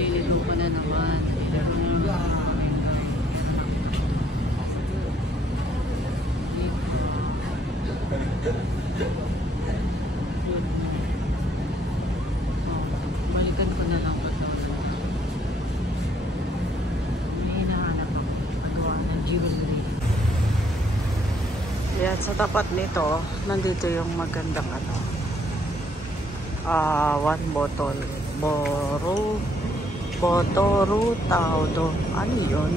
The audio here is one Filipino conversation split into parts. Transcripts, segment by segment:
Naliligo ko na naman. Balikan ko na lang ito. May hinahanap ako. Pagawa ng jewelry. Yan, sa tapat nito, nandito yung magandang ano. One bottle. Botoru Taudo. Ano yun?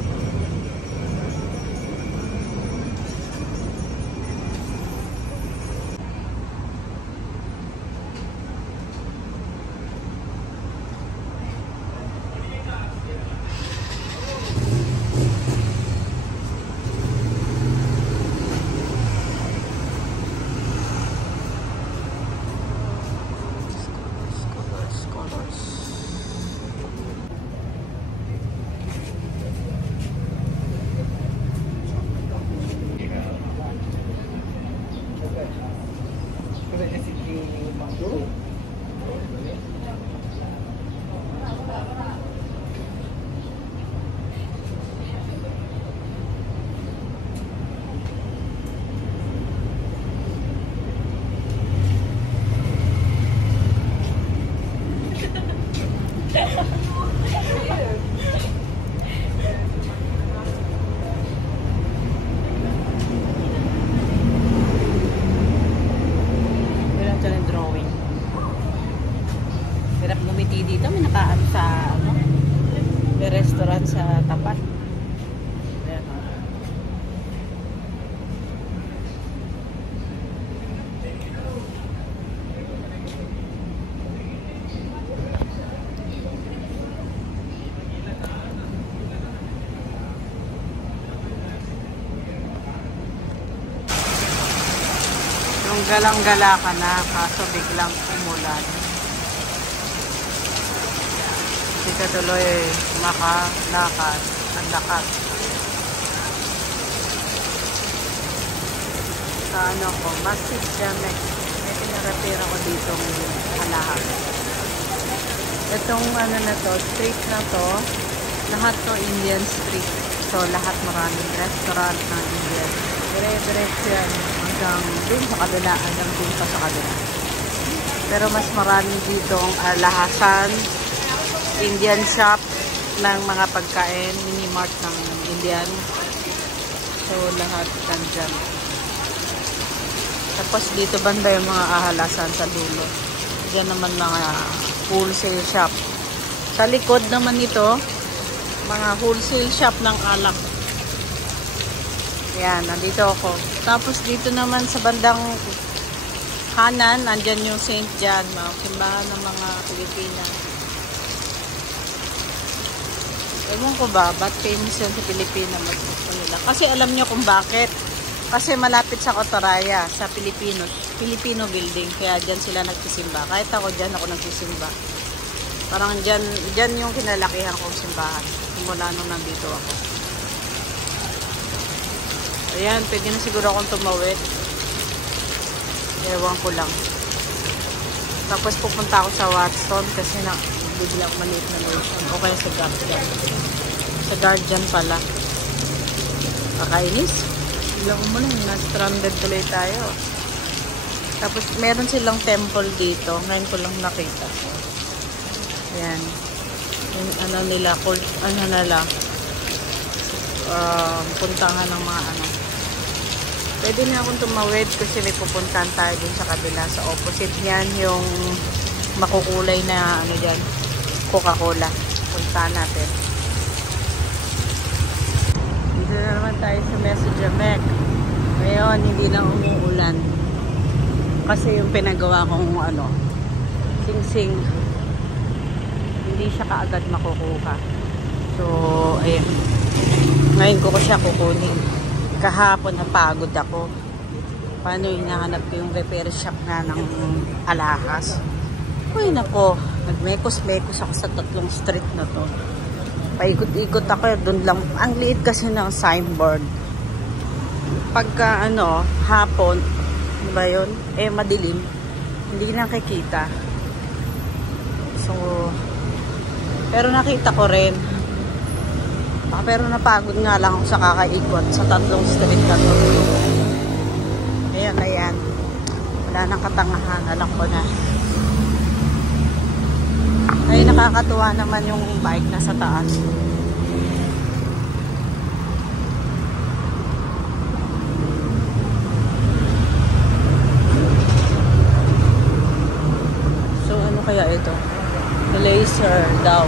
Dito may nakaan sa ano, may restaurant sa tapat. Ayan. Yung galang-gala ka na kaso biglang umulan. Hindi ka tuloy makalakad. Ang lakas. Sa ano ko, Masjid Jame. May pinarapira ko dito ngayon. Alahas. Itong ano na to, street na to, lahat to Indian street. So lahat maraming restaurant ng Indian. Dire-diretso yan hanggang dun sa kabila, hanggang dun pa sa kabila. Pero mas marami dito ang alahasan, Indian shop ng mga pagkain, mini-mart ng Indian. So, lahat nandyan. Tapos dito banda yung mga ahalasan sa dulo. Diyan naman mga wholesale shop. Sa likod naman ito, mga wholesale shop ng alak. Yan, nandito ako. Tapos dito naman sa bandang kanan, nandyan yung St. John, simbahan ng mga Pilipina. Ewan ko ba, ba't famous yan sa Pilipina? Nila. Kasi alam nyo kung bakit. Kasi malapit sa Cotaraya, sa Filipino building. Kaya dyan sila nagsisimba. Kahit ako dyan, ako nagsisimba. Parang dyan yung kinalakihan kong simbahan. Mula nung nandito ako. Ayan, pwede na siguro akong tumawid. Ewan ko lang. Tapos pupunta ako sa Watson kasi bigla ako maliit na lotion. O kaya sa Guardian. Sa Guardian pala. Kakainis. Bigla ko mo lang. Na-stranded tuloy tayo. Tapos meron silang temple dito. Ngayon ko lang nakita. Ayan. Yung ano nila. Ano nila. Puntahan ng mga ano. Pwede na akong tumawid kasi may pupuntahan tayo dun sa kabila. Sa opposite niyan yung makukulay na ano dyan. Coca-Cola. Puntahan natin. Dito na naman tayo sa Mesa Jamek. Ngayon, hindi na umuulan. Kasi yung pinagawa kong ano, sing-sing, hindi siya kaagad makukuha. So, ayan. Ngayon ko siya kukunin. Kahapon napagod ako. Paano hinahanap ko yung repair shop nga ng alahas. Uy, nako. Nagmekos-mekos ako sa tatlong street na to. Paikot-ikot ako. Doon lang. Ang liit kasi ng signboard. Pagka ano, hapon, ano ba yun? Eh, madilim. Hindi nakikita. So, Pero nakita ko rin. Pero napagod nga lang ako sa kakaikot sa tatlong street na to. Ayan, ayan. Wala nang katangahan. Alam ko na. Ay, nakakatuwa naman yung bike na sa taas. So, ano kaya ito? Laser daw.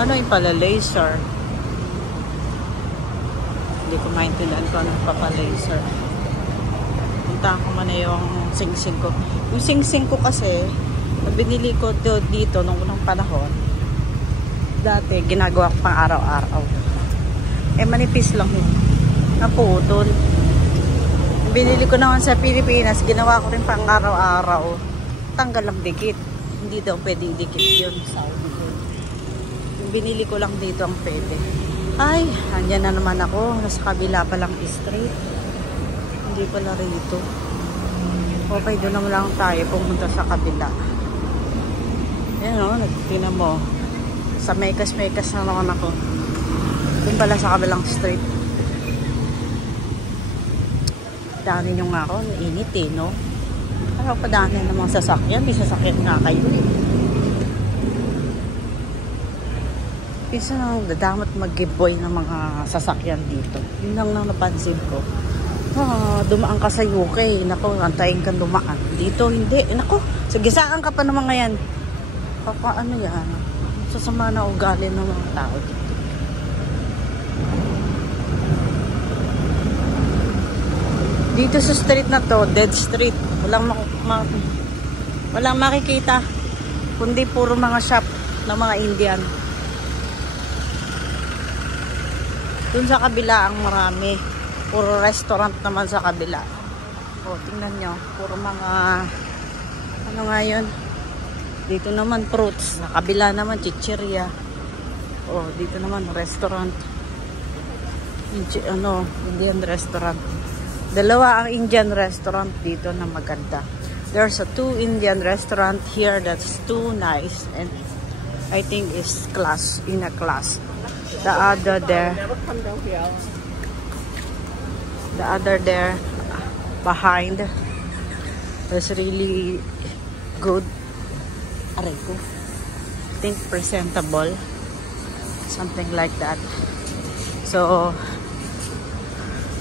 Ano yung pala laser? Hindi ko maintindihan kung anong papa-laser. Punta ko man na yung sing-sing ko. Yung sing-sing ko kasi, binili ko dito nung unang panahon. Dati, ginagawa ko pang araw-araw. Eh, manipis lang yun. Naputol. Binili ko naman sa Pilipinas, ginawa ko rin pang araw-araw. Tanggal lang dikit. Hindi daw pwede dikit yun. Binili ko lang dito ang pwede. Ay, andyan na naman ako. Nasa kabila pa lang straight. Hindi pala rito. Okay, doon naman lang tayo pumunta sa kabila. Ayan o, nagtinan mo. Sa mekas-mekas na naman ako. Doon pala sa kabilang street. Daanin nyo nga ako. Init eh, no? Parang padaanin ng mga sasakyan. May sasakyan nga kayo eh. Isa nang dadamot mag-giveaway ng mga sasakyan dito. Yun lang napansin ko. Dumaan ka sa UK. Nako, antayin kang dumaan. Dito, hindi. Nako, sagisaan ka pa naman ngayon. Ano yan? Sasama na ugali ng mga tao dito. Dito sa street na to, dead street. Walang makikita. Kundi puro mga shop ng mga Indian. Dun sa kabila ang marami. Puro restaurant naman sa kabila. O, tingnan nyo. Puro mga ano nga yun? Dito naman fruits. Sa kabila naman chichirya. O, dito naman restaurant. Indian restaurant. Dalawa ang Indian restaurant dito na maganda. There's a 2 Indian restaurant here that's too nice. And I think is in a class. The other there behind is really good. Aray ko. I think presentable. Something like that. So,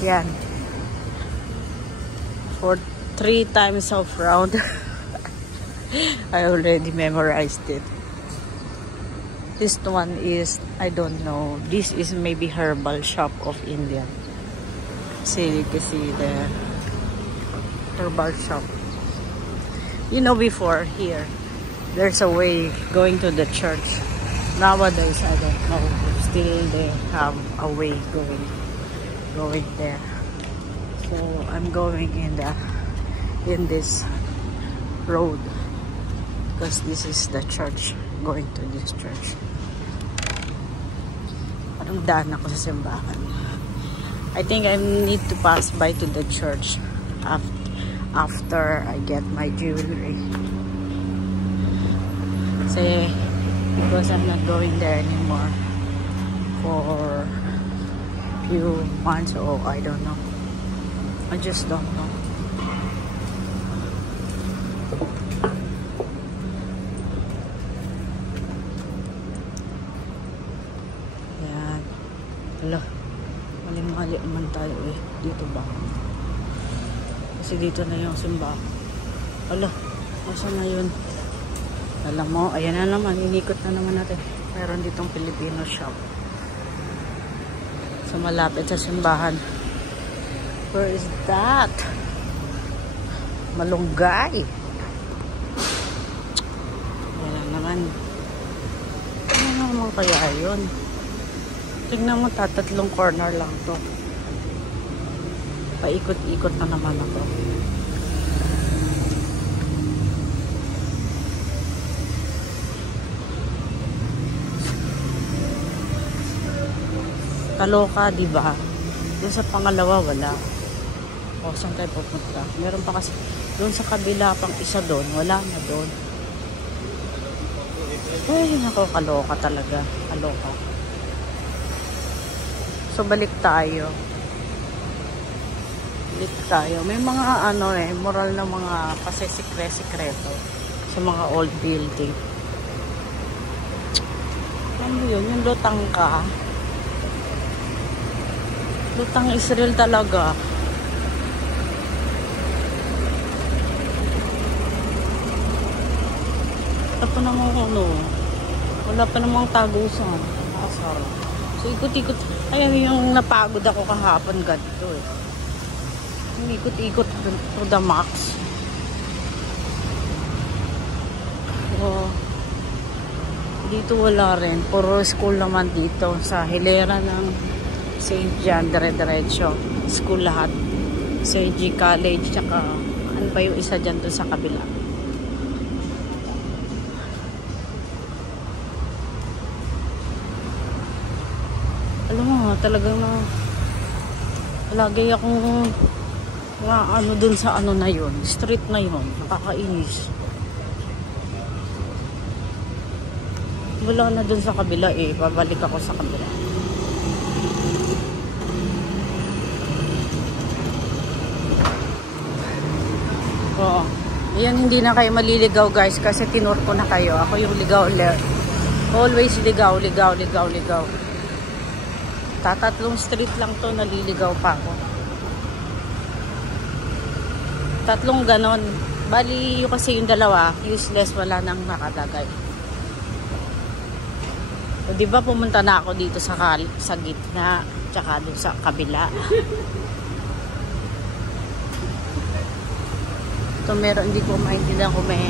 yan. For 3 times of round, I already memorized it. This one is, I don't know. This is maybe herbal shop of India. See, you can see the herbal shop. You know, before here, there's a way going to the church. Nowadays, I don't know. Still, they have a way going there. So I'm going in this road because this is the church. Going to this church. Parang daan ako sa simbahan. I think I need to pass by to the church after I get my jewelry. Kasi because I'm not going there anymore for few months or I don't know. I just don't know. Ala, mali naman tayo eh. Dito ba? Kasi dito na yung simbahan. Ala, masa na yun? Alam mo, ayan na naman. Inikot na naman natin. Meron ditong Filipino shop. So, malapit sa simbahan. Where is that? Malunggay. Ayan na naman. Ano naman kaya yun? Tingnan mo, tatlong corner lang to. Paikot-ikot na naman ako. Kaloka, diba? Doon sa pangalawa, wala. O, saan tayo pupunta? Meron pa kasi, doon sa kabila pang isa doon, wala na doon. Ay, nako, kaloka talaga. Kaloka. So, balik tayo. Balik tayo. May mga ano moral na mga kasi sikreto sa mga old building. Ano yun? Yung lutang ka. Lutang Israel talaga. Wala pa namang ano. Wala pa namang tagusan. Asar. So, ikot-ikot. Ay, yung napagod ako kahapon ganito eh. Yung ikot-ikot to the max. So, dito wala rin. Puro school naman dito. Sa hilera ng St. John, dire-diretso. School lahat. St. G College. Tsaka, ano ba yung isa dyan doon sa kabila? Alam mo, talagang na lagi akong ano dun sa ano na yun, street na yun, nakakainis. Wala na dun sa kabila eh, babalik ako sa kabila. Oo. Ayan, hindi na kayo maliligaw guys kasi tinur ko na kayo. Ako yung ligaw. Always ligaw. Tatatlong street lang to, naliligaw pa ako. Tatlong ganon. Bali, yung kasi yung dalawa, useless, wala nang nakatagay. So, diba pumunta na ako dito sa gitna, tsaka doon sa kabila. Ito meron, hindi ko maintindihan kung may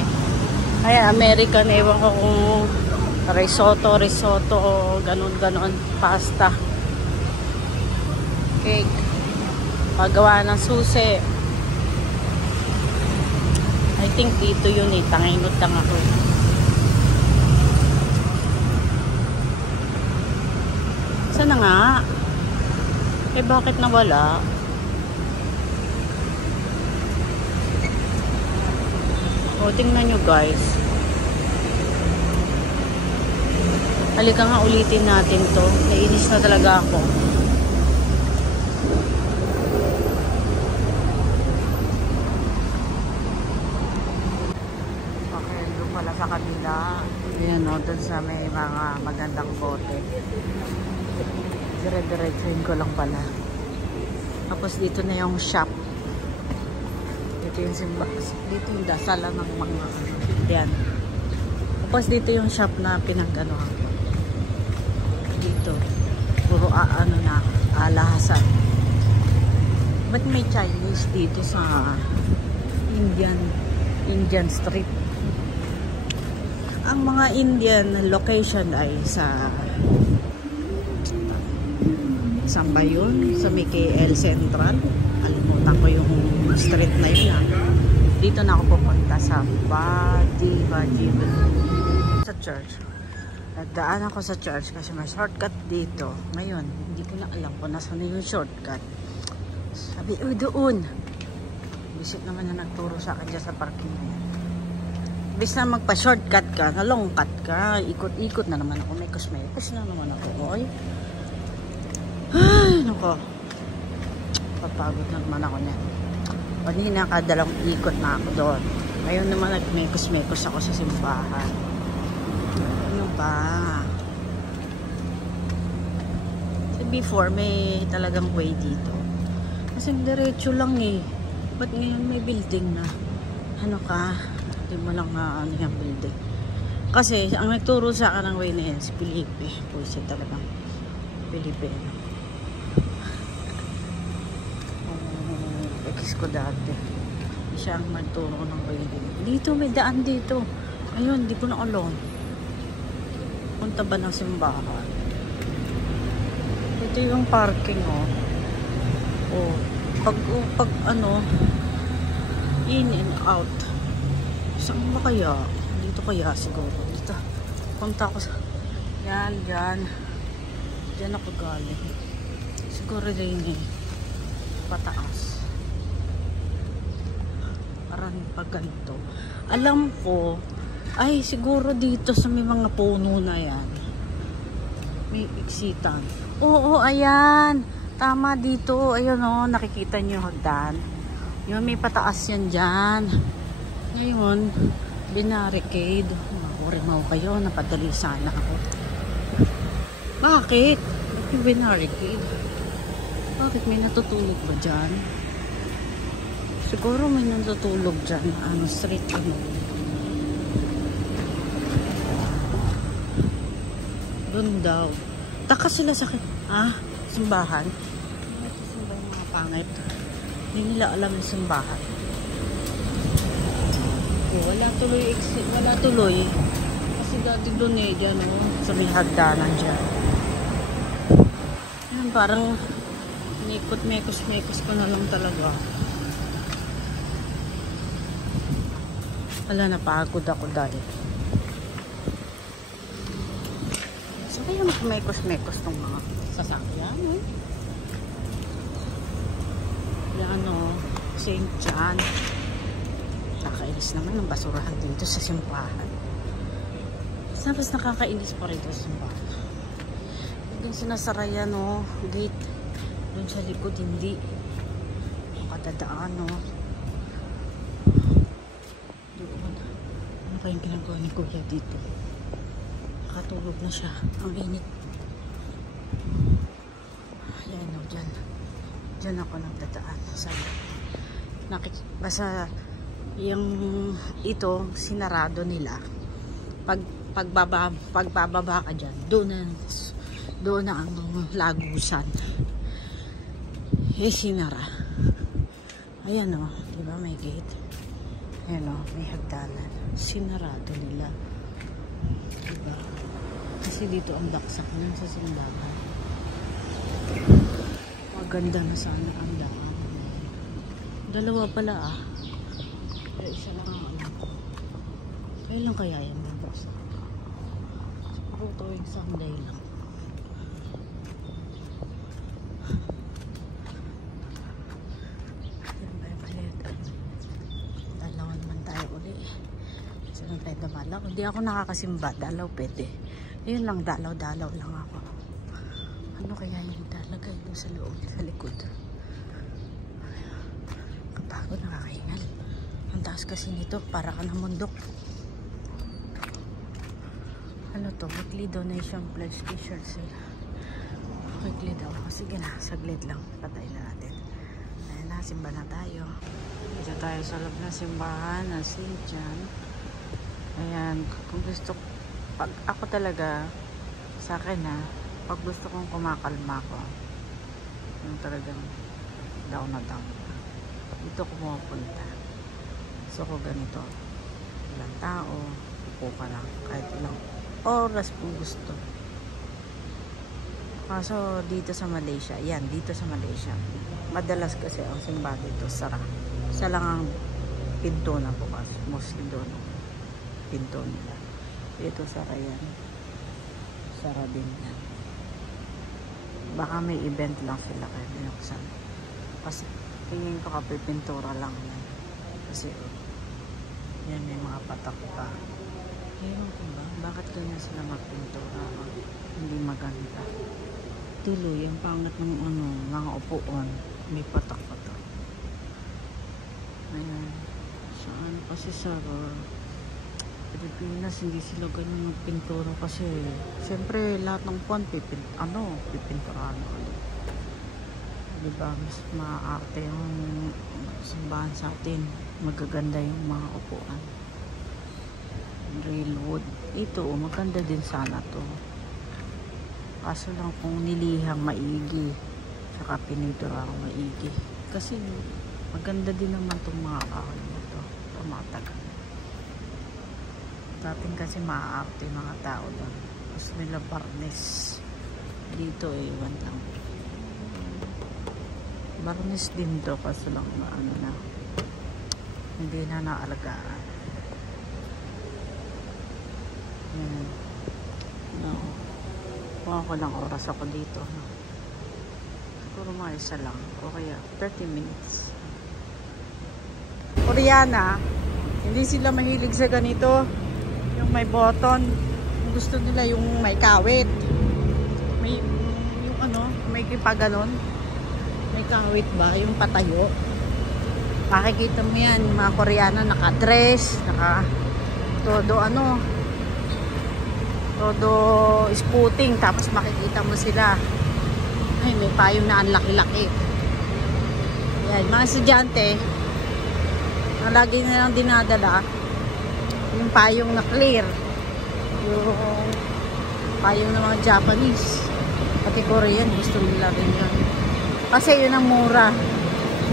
kaya American, ewan ko kung risotto, o ganon, pasta. Cake. Paggawa ng susi. I think dito yun eh. Tangingot lang ako eh. Saan na nga? Eh bakit nawala? O tingnan nyo guys. Halika nga ulitin natin to. Nainis na talaga ako. Sa kabila, ayan o, dun sa may mga magandang bote. Dire-diretsuin ko lang pala. Tapos dito na yung shop. Dito yung dito yung dasalan ng mga yan. Tapos dito yung shop na pinangganohan ko. Dito puro ano na alahasan. Ba't may Chinese dito sa Indian street? Ang mga Indian location ay sa saan ba yun? Sa KL Central. Alimutan ko yung street na yun. Dito na ako pupunta sa Badi sa church. Nagdaan ako sa church kasi may shortcut dito. Ngayon, hindi ko na alam kung nasa na yung shortcut. Sabi, doon. Visit naman na nagturo sa akin dyan sa parking na yan. Bis na magpa-shortcut ka, nalongkat ka, ikot-ikot na naman ako, may kusmekos na naman ako, oy. Ay, naku. Papagod na naman ako niyan. Kanina nakadalawang ikot na ako doon. Ngayon naman nagmekos-mekos ako sa simbahan. Ano ba? So before, may talagang way dito. Kasi diretso lang eh. Ba't ngayon may building na? Ano ka? Hindi mo lang ano yung building. Kasi ang nagturo sa akin ng way na yan si Felipe. Pusit talagang Felipe. Ex ko dati. Siya ang nagturo ng way dito. May daan dito. Ayun, hindi ko na alam. Punta ba ng simbahan? Ito yung parking oh. Oh. Pag ano in and out. Saan ba kaya? Dito kaya siguro. Dito. Punta ako sa yan. Diyan ako galing. Siguro rin eh. Pataas. Parang pag ganito. Alam ko Ay, siguro dito sa may mga puno na yan. May iksitan. Oo, ayan. Tama dito. Ayun o, nakikita nyo hagdan. Yun, may pataas yan dyan. Ngayon, binarricade. Makurin kayo. Napadali sana ako. Bakit? Bakit yung binarricade? Bakit may natutulog ba dyan? Siguro may natutulog dyan. Ano, street ano. Doon daw. Taka sila sa simbahan. Simba yung mga pangit. Hindi nila alam yung simbahan. Wala tuloy exit. Wala tuloy. Kasi dati doon dyan sa may hagdanan dyan. Yan, parang nikot mekos ko na lang talaga. Wala, napagod ako dahil. So kaya mekos tong mga sasakyan. Yan St. John. Nakakainis naman ang basurahan dito sa simbahan. Tapos nakakainis pa rin sa simbahan. Doon sinasara yan gate. Doon sa likod hindi. Makadadaan doon. Ano kayong ginagawa ni Kuya dito? Nakatulog na siya. Ang init. Ayan dyan. Dyan ako nagdadaan. Basta yung ito sinarado nila. Pagbababa ka dyan, doon na ang lagusan. Sinara. Ayan diba may gate? Ayan may hagdanan. Sinarado nila. Diba? Kasi dito ang daksak nun sa simbahan. Maganda na sana ang daan. Dalawa pala Pero isa lang ang alam ko. Kailan kaya yan babuksan? Siguro tuwing Sunday lang. Yan ba yung palit? Dalawan naman tayo uli. Saan tayo damalaw? Hindi ako nakakasimba. Dalaw pwede. Yun lang, dalaw-dalaw lang ako. Ano kaya yung dalagay doon sa loob, sa likod? Kapagod, nakakahingal. Ang taas kasi nito, para ka ng mundok. Ano to? Weekly donation pledge t-shirt sila. Weekly daw. Sige na, saglit lang. Patay na natin. Ayan na, simba na tayo. Dito tayo sa loob na simbahan na St. John. Ayan, kung gusto, pag ako talaga, sa akin pag gusto kong kumakalma ko, yung talagang down na down. Dito ko pumunta. So ko ganito, ilang tao, upo ka lang kahit ilang oras kung gusto. Kaso dito sa Malaysia, dito sa Malaysia, madalas kasi ang simba dito sara. Isa lang ang pinto na bukas, mostly doon pinto nila. Dito sara yan, sara din yan. Baka may event lang sila kaya binuksan. Kasi tingin ko kapipintura lang yan. Kasi yan may mga patak pa. Ewan ko ba? Bakit ganyan sila magpintura? Hindi maganda. Tuloy, ang pangat ng mga upuan. May patak-patak. Ayan. Saan kasi sa Pilipinas, hindi sila ganyan magpintura kasi syempre lahat ng puan pipinturahan ulit. Diba? Mas maaarte yung simbahan sa atin. Magaganda yung mga upuan. Railwood. Ito, maganda din sana to. Kaso lang kung nilihang maigi, saka piniturang maigi. Kasi maganda din naman itong mga kahoy na to. Tumatagal. Dating kasi maaarte yung mga tao doon. Gusto nila barnes. Dito iwan lang. Barnes din to kaso lang na hindi na naalagaan. Yan. No. Kuha ko lang oras ako dito. Siguro mga isa lang. O kaya 30 minutes. Koreana, hindi sila mahilig sa ganito. may button. Gusto nila yung may kawit. May yung ano, may paganon. May kawit ba? Yung patayo. Makikita mo yan, yung mga Koreano naka-dress, todo ano, todo spooting, tapos makikita mo sila. Ay, may payong na ang laki-laki. Yan, mga estudyante, ang lagi nilang dinadala, yung payong na clear. Yung payong ng mga Japanese. Pati Korean, gusto nila rin yun. Kasi yun ang mura.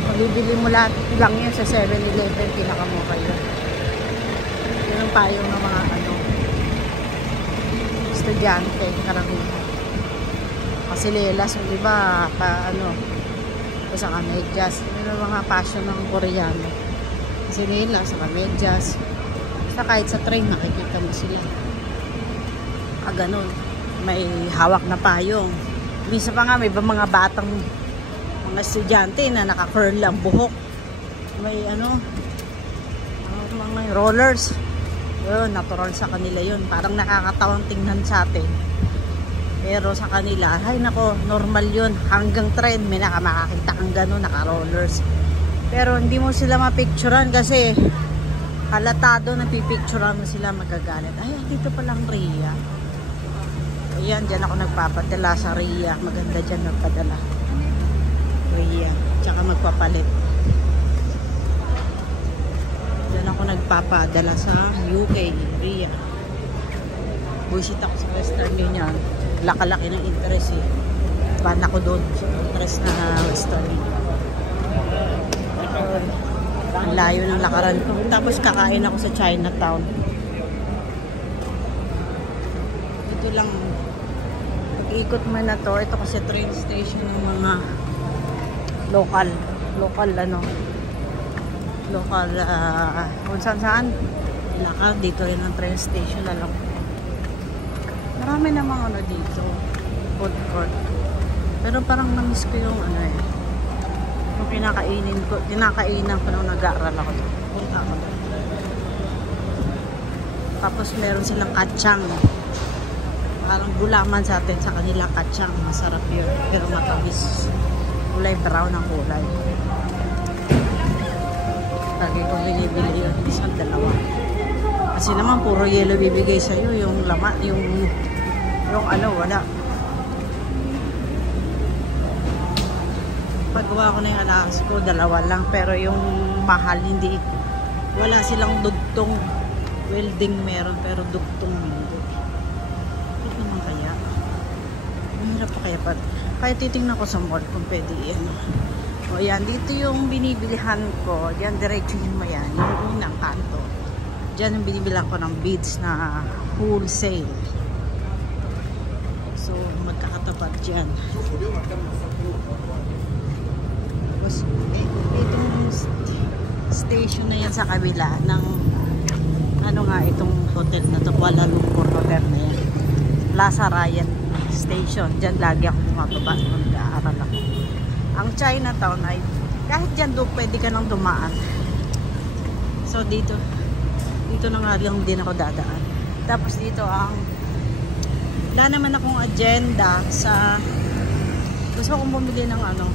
Mabibili mo lahat lang yun sa 7-Eleven, pinakamura yun. Yun ang payong ng mga ano, estudyante, karamihan. Kasi lelas, di ba, ano, sa kamedyas. Yun ang mga passion ng Koreano. Kasi lelas, sa kamedyas. Sa kahit sa train, nakikita mo sila. Ganun. May hawak na payong. Minsan pa nga, may mga batang mga estudyante na naka-curl ang buhok. May ano, mga rollers. Yun, natural sa kanila yun. Parang nakakatawang tingnan sa atin. Pero sa kanila, ay nako, normal yun. Hanggang trend, may makakita kang gano'n, naka-rollers. Pero hindi mo sila mapicturan kasi halatado na pipicturan mo sila, magagalit. Ay, dito palang Rhea. Ayan, dyan ako nagpapadala sa Rhea. Maganda dyan nagpadala. Rhea. Tsaka magpapalit. Dyan ako nagpapadala sa UK, Rhea. Buisit ako sa Western Union. Laka-laki ng interest eh. Ban ako doon sa interest na Western Union. Ang layo ng lakaran ko. Tapos kakain ako sa Chinatown. Ito lang. Pag-ikot mo na to. Ito kasi train station ng mga local ano. Local kung saan. Lakad. Dito rin ang train station. Alam. Marami namang ano dito. Food court. Pero parang namiss ko yung ano eh. Yung kinakainan ko nung nag-aaral ako. Punta ako. Tapos meron silang katsang. Parang gulaman sa atin, sa kanila katsang. Masarap yun. Pero matamis. Kulay brown ang kulay. Lagi ko binibili yun. Isang dalawa. Kasi naman puro yellow bibigay sa'yo. Yung lama, yung ano, wala. Paggawa ko na yung alas ko, dalawa lang. Pero yung mahal, hindi. Wala silang dugtong. Welding meron, pero dugtong hindi. Ito naman kaya. Mahirap pa kaya pa. Kaya titingnan ko sa mall kung pwede yan. O yan, dito yung binibilihan ko. Diyan, diretsuhin mo yan. Yung unang kanto. Diyan yung binibilihan ko ng beads na wholesale. So, magkakatapat dyan. Tapos, itong station na yan sa kabila ng ano nga itong hotel na to, Kuala Lumpur Hotel na yan. Plaza Ryan Station. Dyan lagi ako bumababa kung nag-aaral ako. Ang Chinatown ay kahit dyan doon pwede ka nang dumaan. So, dito na nga lang din ako dadaan. Tapos dito ang wala naman akong agenda sa gusto kong bumili ng ano,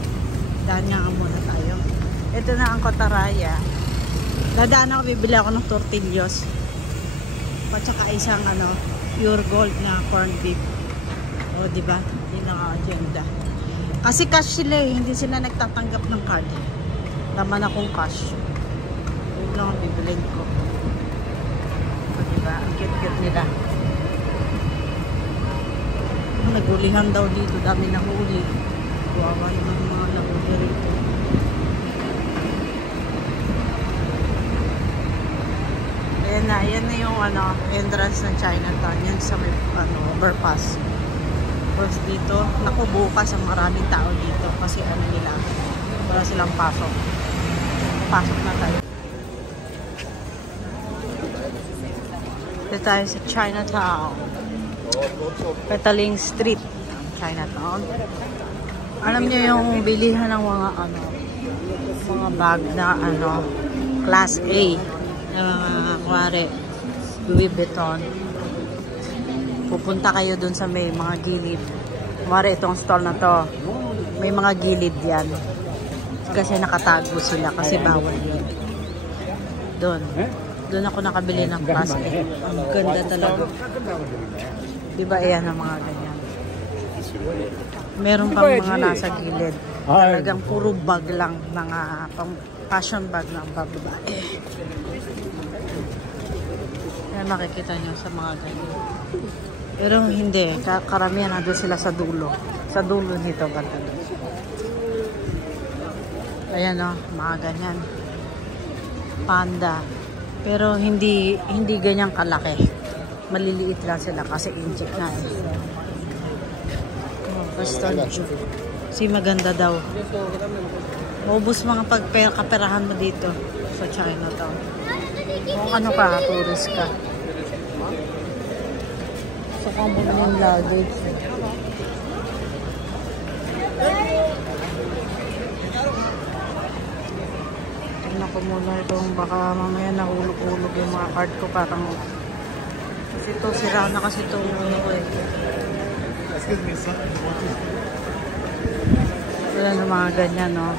daan nga muna tayo. Ito na ang Kotaraya. Dadaan ako, bibili ako ng tortillos at saka isang ano, pure gold na corned beef. O diba, yun ang agenda kasi cash sila eh, hindi sila nagtatanggap ng card. Laman akong cash, yun lang ang bibilin ko. O diba, ang cute-cute nila. Nagulihan daw dito, dami na huli. Buwawa yung mga nahuli rito. Ayan na yung ano, entrance ng Chinatown. Yan sa may ano, overpass. Tapos dito, naku, bukas ang maraming tao dito kasi ano nila, wala silang pasok. Pasok na tayo. Dito tayo sa Chinatown. Petaling Street, Chinatown. Alam niyo yung bilihan ng mga ano, mga bag na ano, class A, na mga kuwari Louis Vuitton. Pupunta kayo dun sa may mga gilid. Mara itong stall na to. May mga gilid yan. Kasi nakatago sila kasi bawal yun. Doon ako nakabili ng class A. Ang ganda talaga. Diba ayan ang mga ganyan. Meron pang mga nasa gilid. Talagang puro bag lang. Mga pang fashion bag ng babae. Yan makikita nyo sa mga ganyan. Pero hindi. Karamihan na doon sila sa dulo. Sa dulo nito. Ayan o. Mga ganyan. Panda. Pero hindi ganyan kalaki. Maliliit lang sila kasi inchik na eh. Basta si maganda daw. Maubos mga pagkaperahan mo dito sa Chinatown. Kung ano ka, tourist ka. So kung bumili yung luggage. Tignan ko muna itong baka mamaya nahulog-hulog yung mga card ko. Parang kasi ito, sira na kasi itong ano ko eh. Wala na mga ganyan, no?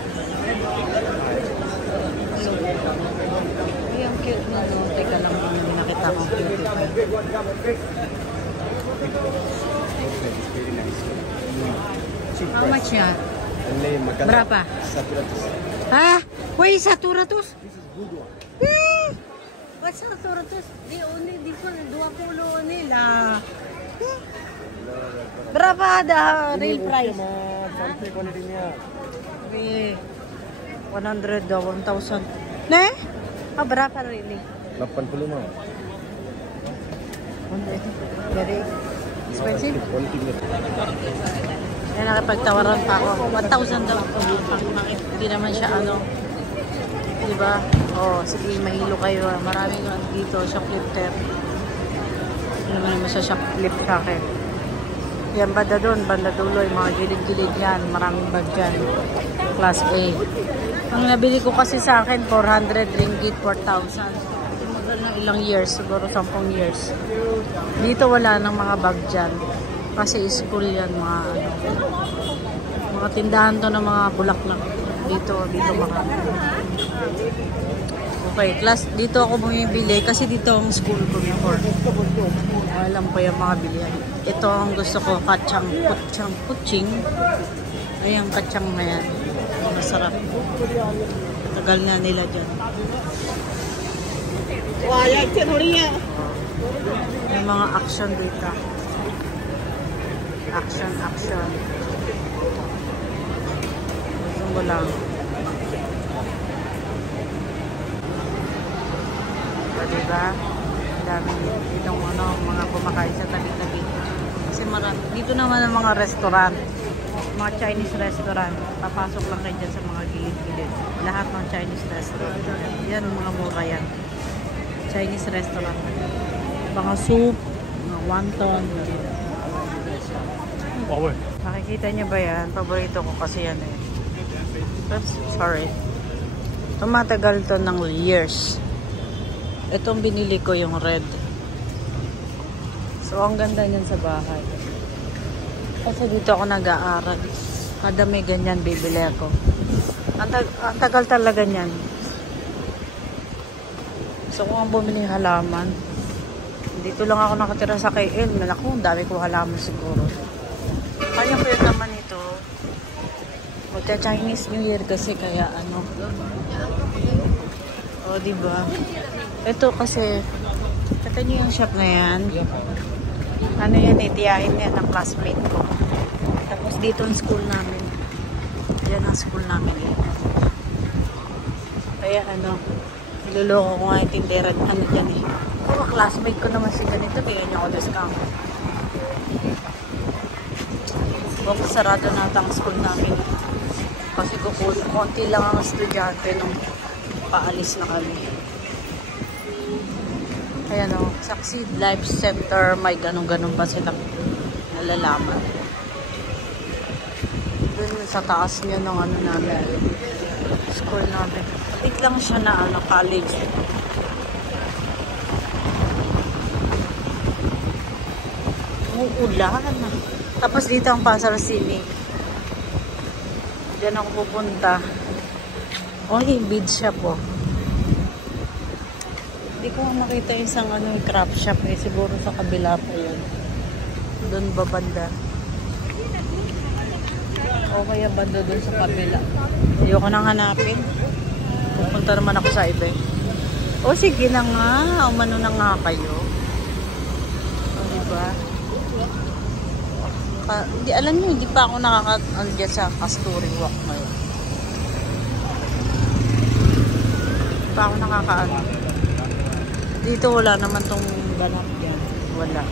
Ay, ang cute na, no? Teka lang, hindi nakita akong cute ito. How much yan? Berapa? 100. Ha? Wait, 100? This is good one. What's 100? Di only different 20 nila. Berapa ada real price? 100 daw, 1,000. Ne? Ah, berapa really? 85. Very expensive? Yan, nakipagtawaran pa ako. 1,000 daw. Hindi naman siya ano. Diba? Oh, sige, mahilo kayo. Maraming dito, shoplifter. Hindi naman siya shoplift sa akin. Yan, banda doon, banda dulo. Yung mga gilid-gilid yan. Maraming bag dyan. Class A. Ang nabili ko kasi sa akin, 400 ringgit, 4,000. Tumagal ng ilang years, siguro 10 years. Dito wala nang mga bag dyan. Kasi school yan, mga ano. Mga tindahan to ng mga bulaklak. Dito mga. Okay, class, dito ako bumibili kasi dito ang school ko before. Alam ko yung mga bilihan. Ito ang gusto ko, kutsing. Ayan, katsang na yan. Masarap. Tagal na nila dyan. Yung mga action dito. Action. Gusto ko lang. Diba? Ang dami ditong ano, mga kumakain sa tabi-tabi. Kasi dito naman ang mga restaurant. Mga Chinese restaurant. Papasok lang kayo dyan sa mga gilid-gilid. Lahat ng Chinese restaurant. Yan, mga mura yan. Chinese restaurant. Mga soup, mga wonton. Nakikita nyo ba yan? Paborito ko kasi yan eh. Oops, sorry. Tumatagal to ng years. Itong binili ko yung red. So, ang ganda niyan sa bahay. Kasi dito ako nag-aaral. Kada may ganyan, bibili ako. Ang tagal talaga niyan. So, kung ang bumili halaman, dito lang ako nakatira sa KL. Naku, dami ko halaman siguro. Kanya ko yun naman ito. Magka-Chinese New Year kasi kaya ano. O, diba? Ito kasi, kata nyo yung shop na yan. Ano yan eh, tiyahin yan ng classmate ko. Tapos dito ang school namin. Yan ang school namin eh. Kaya ano, niloloko ko nga yung tindera. Ano dyan eh. Oh, classmate ko naman si ganito. Bigyan niyo ako discount. Baka sarado na ang school namin. Kasi konti lang ang estudyante nung paalis na kami. Ayan o, Succeed Life Center, may ganun-ganun pa sila nalalaman. Doon sa taas niya ng ano namin, school namin. Kapit lang siya na ano, college. Uulan. Tapos dito ang Pasar City. Diyan ako pupunta. Oy, bead shop po. Hindi ko nakita isang craft shop eh. Siguro sa kabila pa yun. Doon ba banda? O kaya banda doon sa kabila. Ayoko nang hanapin. Pupunta naman ako sa iba. O sige na nga. Umano na nga kayo. O diba? Alam niyo, hindi pa ako nakaka-andyan sa Kasturi Walk ngayon. Hindi pa ako nakaka-ano. Dito wala naman tong ganap yan. Wala.